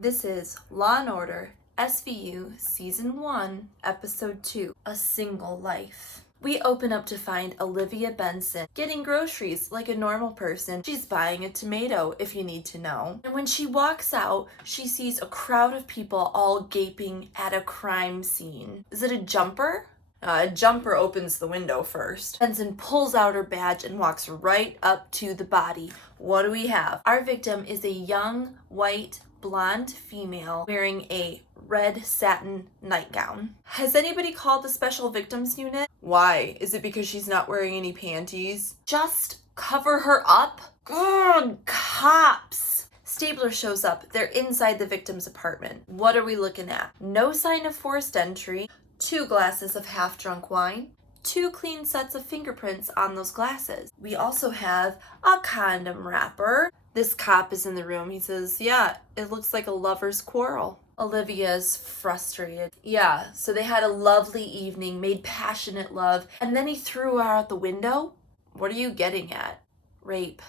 This is Law & Order, SVU, Season 1, Episode 2, A Single Life. We open up to find Olivia Benson getting groceries like a normal person. She's buying a tomato, if you need to know. And when she walks out, she sees a crowd of people all gaping at a crime scene. Is it a jumper? A jumper opens the window first. Benson pulls out her badge and walks right up to the body. What do we have? Our victim is a young, white, blonde female wearing a red satin nightgown. Has anybody called the Special Victims Unit? Why? Is it because she's not wearing any panties? Just cover her up? Ugh, cops! Stabler shows up. They're inside the victim's apartment. What are we looking at? No sign of forced entry, 2 glasses of half-drunk wine, 2 clean sets of fingerprints on those glasses. We also have a condom wrapper. This cop is in the room. He says, yeah, it looks like a lover's quarrel. Olivia's frustrated. Yeah, so they had a lovely evening, made passionate love, and then he threw her out the window? What are you getting at? Rape,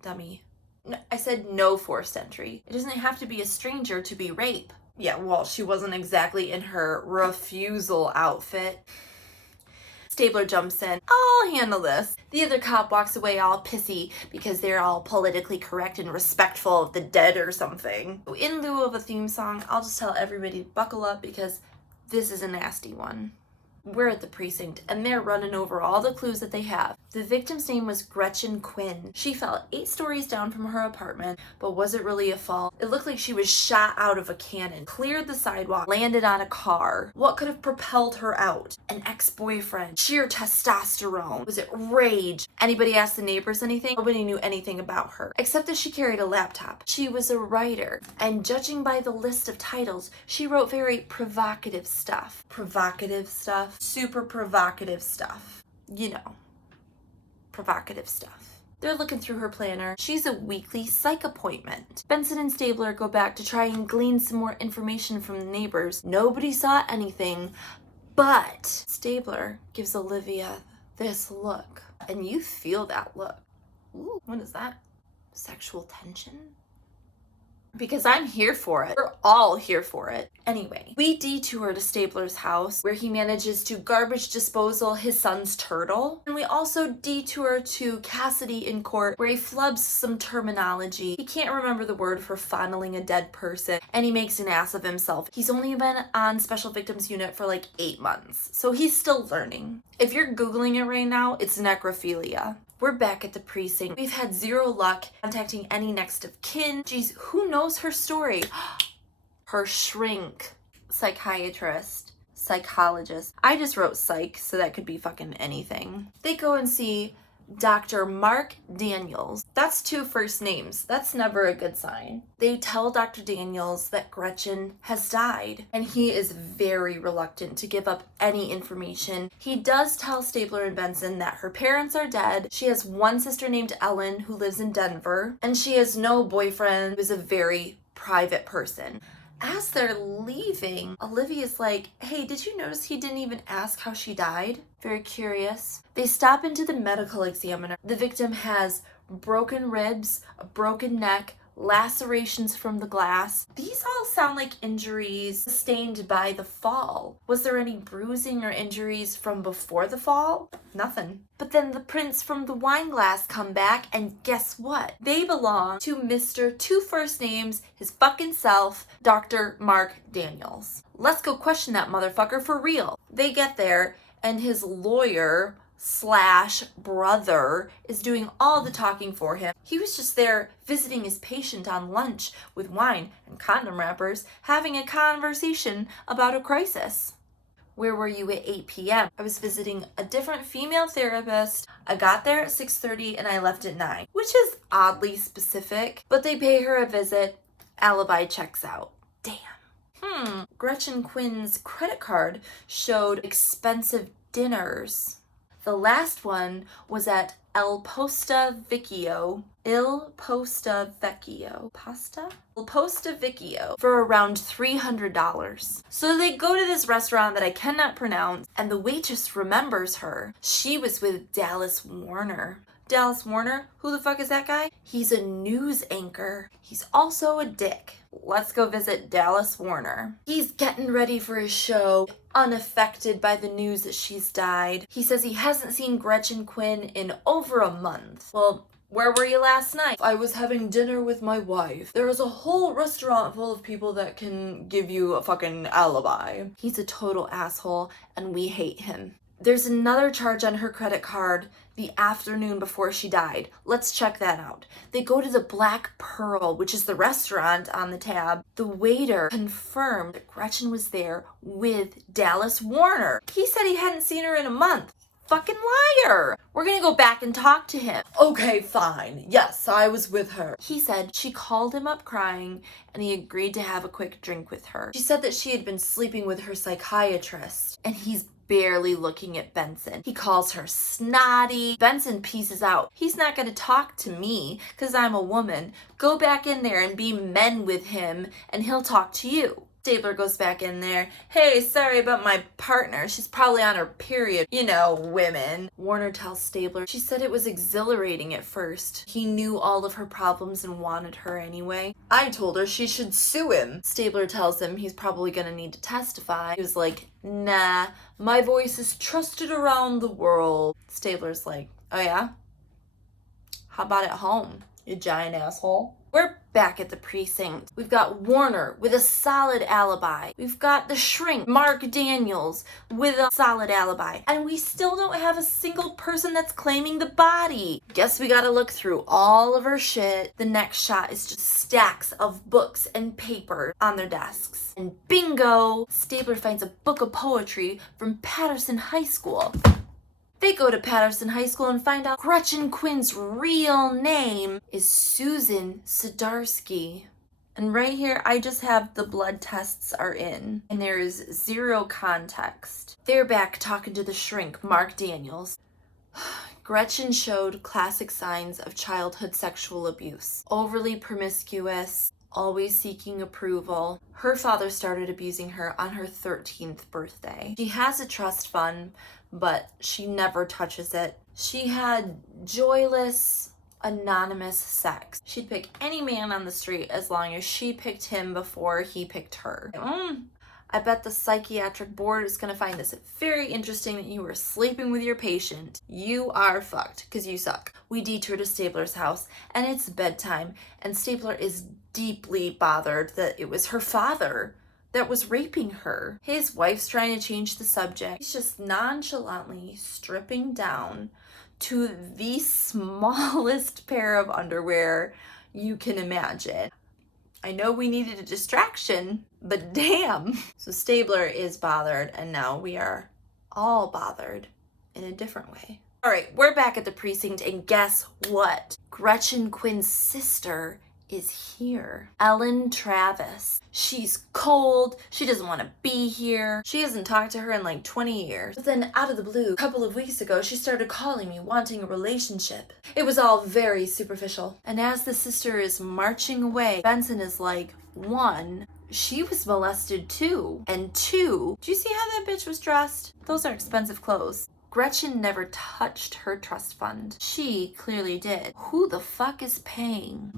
dummy. No, I said no forced entry. It doesn't have to be a stranger to be rape. Yeah, well, she wasn't exactly in her refusal outfit. Stabler jumps in. I'll handle this. The other cop walks away all pissy because they're all politically correct and respectful of the dead or something. In lieu of a theme song, I'll just tell everybody to buckle up because this is a nasty one. We're at the precinct and they're running over all the clues that they have. The victim's name was Gretchen Quinn. She fell 8 stories down from her apartment, but was it really a fall? It looked like she was shot out of a cannon, cleared the sidewalk, landed on a car. What could have propelled her out? An ex-boyfriend, sheer testosterone. Was it rage? Anybody ask the neighbors anything? Nobody knew anything about her, except that she carried a laptop. She was a writer, and judging by the list of titles, she wrote very provocative stuff. Provocative stuff? Super provocative stuff. You know, provocative stuff. They're looking through her planner. She's a weekly psych appointment. Benson and Stabler go back to try and glean some more information from the neighbors. Nobody saw anything, but Stabler gives Olivia this look, and you feel that look. Ooh, what is that? Sexual tension? Because I'm here for it. We're all here for it. Anyway, we detour to Stabler's house where he manages to garbage disposal his son's turtle. And we also detour to Cassidy in court where he flubs some terminology. He can't remember the word for fondling a dead person and he makes an ass of himself. He's only been on Special Victims Unit for like 8 months, so he's still learning. If you're Googling it right now, it's necrophilia. We're back at the precinct. We've had 0 luck contacting any next of kin. Geez, who knows her story? Her shrink, psychiatrist, psychologist. I just wrote psych, so that could be fucking anything. They go and see Dr. Mark Daniels. That's 2 first names. That's never a good sign. They tell Dr. Daniels that Gretchen has died, and he is very reluctant to give up any information. He does tell Stabler and Benson that her parents are dead. She has 1 sister named Ellen who lives in Denver, and she has no boyfriend who is a very private person. As they're leaving, Olivia's like, hey, did you notice he didn't even ask how she died? Very curious. They stop into the medical examiner. The victim has broken ribs, a broken neck, lacerations from the glass. These all sound like injuries sustained by the fall. Was there any bruising or injuries from before the fall? Nothing. But then the prints from the wine glass come back, and guess what? They belong to Mr. 2 first names, his fucking self, Dr. Mark Daniels. Let's go question that motherfucker for real. They get there, and his lawyer / brother is doing all the talking for him. He was just there visiting his patient on lunch with wine and condom wrappers, having a conversation about a crisis. Where were you at 8 p.m.? I was visiting a different female therapist. I got there at 6:30 and I left at 9, which is oddly specific, but they pay her a visit. Alibi checks out. Damn. Gretchen Quinn's credit card showed expensive dinners. The last one was at Il Posto Vecchio for around $300. So they go to this restaurant that I cannot pronounce, and the waitress remembers her. She was with Dallas Warner. Dallas Warner? Who the fuck is that guy? He's a news anchor. He's also a dick. Let's go visit Dallas Warner. He's getting ready for his show, unaffected by the news that she's died. He says he hasn't seen Gretchen Quinn in over a month. Well, where were you last night? I was having dinner with my wife. There is a whole restaurant full of people that can give you a fucking alibi. He's a total asshole, and we hate him. There's another charge on her credit card the afternoon before she died. Let's check that out. They go to the Black Pearl, which is the restaurant on the tab. The waiter confirmed that Gretchen was there with Dallas Warner. He said he hadn't seen her in a month. Fucking liar! We're gonna go back and talk to him. Okay, fine. Yes, I was with her. He said she called him up crying and he agreed to have a quick drink with her. She said that she had been sleeping with her psychiatrist and he's barely looking at Benson. He calls her snotty. Benson pieces out. He's not gonna talk to me because I'm a woman. Go back in there and be men with him and he'll talk to you. Stabler goes back in there. Hey, sorry about my partner. She's probably on her period. You know, women. Warner tells Stabler she said it was exhilarating at first. He knew all of her problems and wanted her anyway. I told her she should sue him. Stabler tells him he's probably gonna need to testify. He was like, nah, my voice is trusted around the world. Stabler's like, oh yeah? How about at home, you giant asshole? We're back at the precinct. We've got Warner with a solid alibi. We've got the shrink, Mark Daniels, with a solid alibi. And we still don't have a single person that's claiming the body. Guess we gotta look through all of her shit. The next shot is just stacks of books and paper on their desks. And bingo! Stabler finds a book of poetry from Patterson High School. They go to Patterson High School and find out Gretchen Quinn's real name is Susan Sadarsky. And right here, I just have the blood tests are in, and there is zero context. They're back talking to the shrink, Mark Daniels. Gretchen showed classic signs of childhood sexual abuse. Overly promiscuous, always seeking approval. Her father started abusing her on her 13th birthday. She has a trust fund, but she never touches it. She had joyless, anonymous sex. She'd pick any man on the street as long as she picked him before he picked her. I bet the psychiatric board is gonna find this very interesting that you were sleeping with your patient. You are fucked, because you suck. We detour to Stabler's house, and it's bedtime, and Stabler is deeply bothered that it was her father that was raping her. His wife's trying to change the subject. He's just nonchalantly stripping down to the smallest pair of underwear you can imagine. I know we needed a distraction, but damn. So Stabler is bothered, and now we are all bothered in a different way. All right, we're back at the precinct, and guess what? Gretchen Quinn's sister is here. Ellen Travis. She's cold. She doesn't want to be here. She hasn't talked to her in like 20 years. But then out of the blue, a couple of weeks ago, she started calling me wanting a relationship. It was all very superficial. And as the sister is marching away, Benson is like, 1, she was molested too. And 2, do you see how that bitch was dressed? Those are expensive clothes. Gretchen never touched her trust fund. She clearly did. Who the fuck is paying?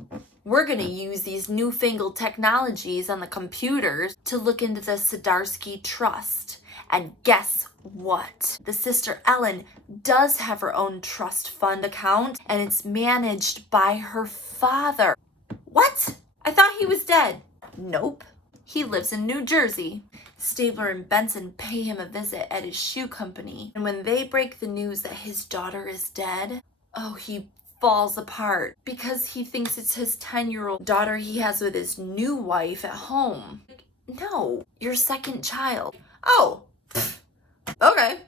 We're gonna use these newfangled technologies on the computers to look into the Sadarsky Trust. And guess what? The sister Ellen does have her own trust fund account, and it's managed by her father. What? I thought he was dead. Nope. He lives in New Jersey. Stabler and Benson pay him a visit at his shoe company. And when they break the news that his daughter is dead, oh, he falls apart because he thinks it's his 10-year-old daughter he has with his new wife at home. No, your second child. Oh, okay.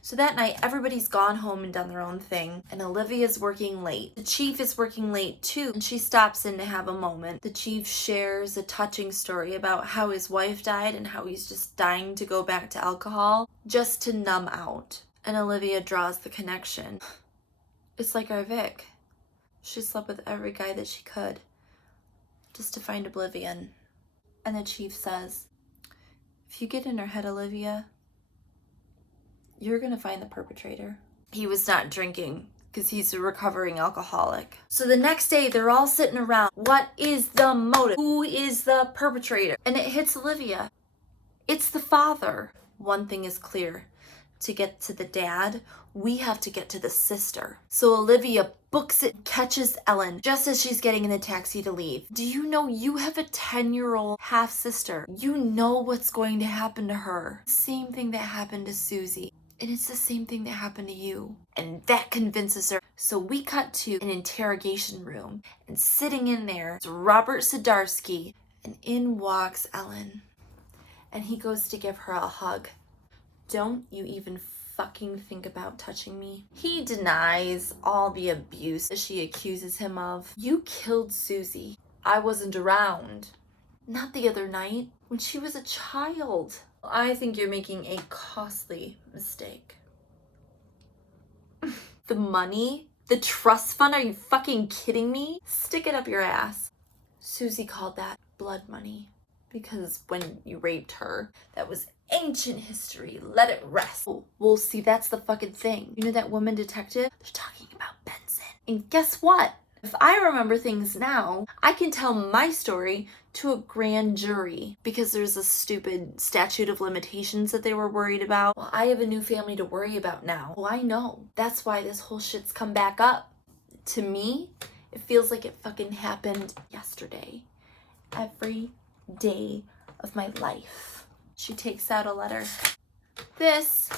So that night, everybody's gone home and done their own thing, and Olivia's working late. The chief is working late too, and she stops in to have a moment. The chief shares a touching story about how his wife died and how he's just dying to go back to alcohol just to numb out. And Olivia draws the connection. It's like our Vic. She slept with every guy that she could just to find oblivion. And the chief says, if you get in her head, Olivia, you're gonna find the perpetrator. He was not drinking because he's a recovering alcoholic. So the next day, they're all sitting around. What is the motive? Who is the perpetrator? And it hits Olivia. It's the father. One thing is clear. To get to the dad, we have to get to the sister. So Olivia books it, catches Ellen just as she's getting in the taxi to leave. Do you know you have a 10-year-old half-sister? You know what's going to happen to her. Same thing that happened to Susie. And it's the same thing that happened to you. And that convinces her. So we cut to an interrogation room. And sitting in there is Robert Zdarsky. And in walks Ellen. And he goes to give her a hug. Don't you even fucking think about touching me. He denies all the abuse that she accuses him of. You killed Susie. I wasn't around. Not the other night, when she was a child. I think you're making a costly mistake. The money? The trust fund? Are you fucking kidding me? Stick it up your ass. Susie called that blood money. Because when you raped her, that was ancient history. Let it rest. Well, see, that's the fucking thing. You know that woman detective? They're talking about Benson. And guess what? If I remember things now, I can tell my story to a grand jury because there's a stupid statute of limitations that they were worried about. Well, I have a new family to worry about now. Well, I know. That's why this whole shit's come back up. To me, it feels like it fucking happened yesterday. Every day of my life. She takes out a letter. This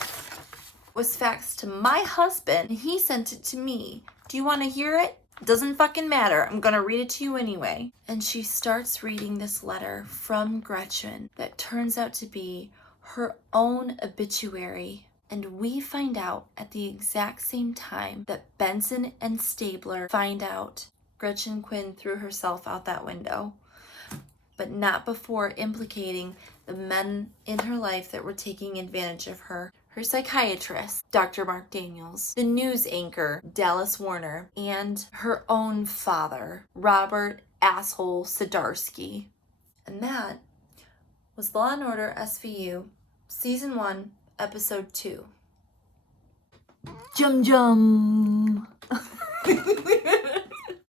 was faxed to my husband and he sent it to me. Do you want to hear it? Doesn't fucking matter. I'm gonna read it to you anyway. And she starts reading this letter from Gretchen that turns out to be her own obituary. And we find out at the exact same time that Benson and Stabler find out Gretchen Quinn threw herself out that window. But not before implicating the men in her life that were taking advantage of her. Her psychiatrist, Dr. Mark Daniels, the news anchor, Dallas Warner, and her own father, Robert Asshole Zdarsky. And that was Law & Order SVU, Season 1, Episode 2. Jum jum!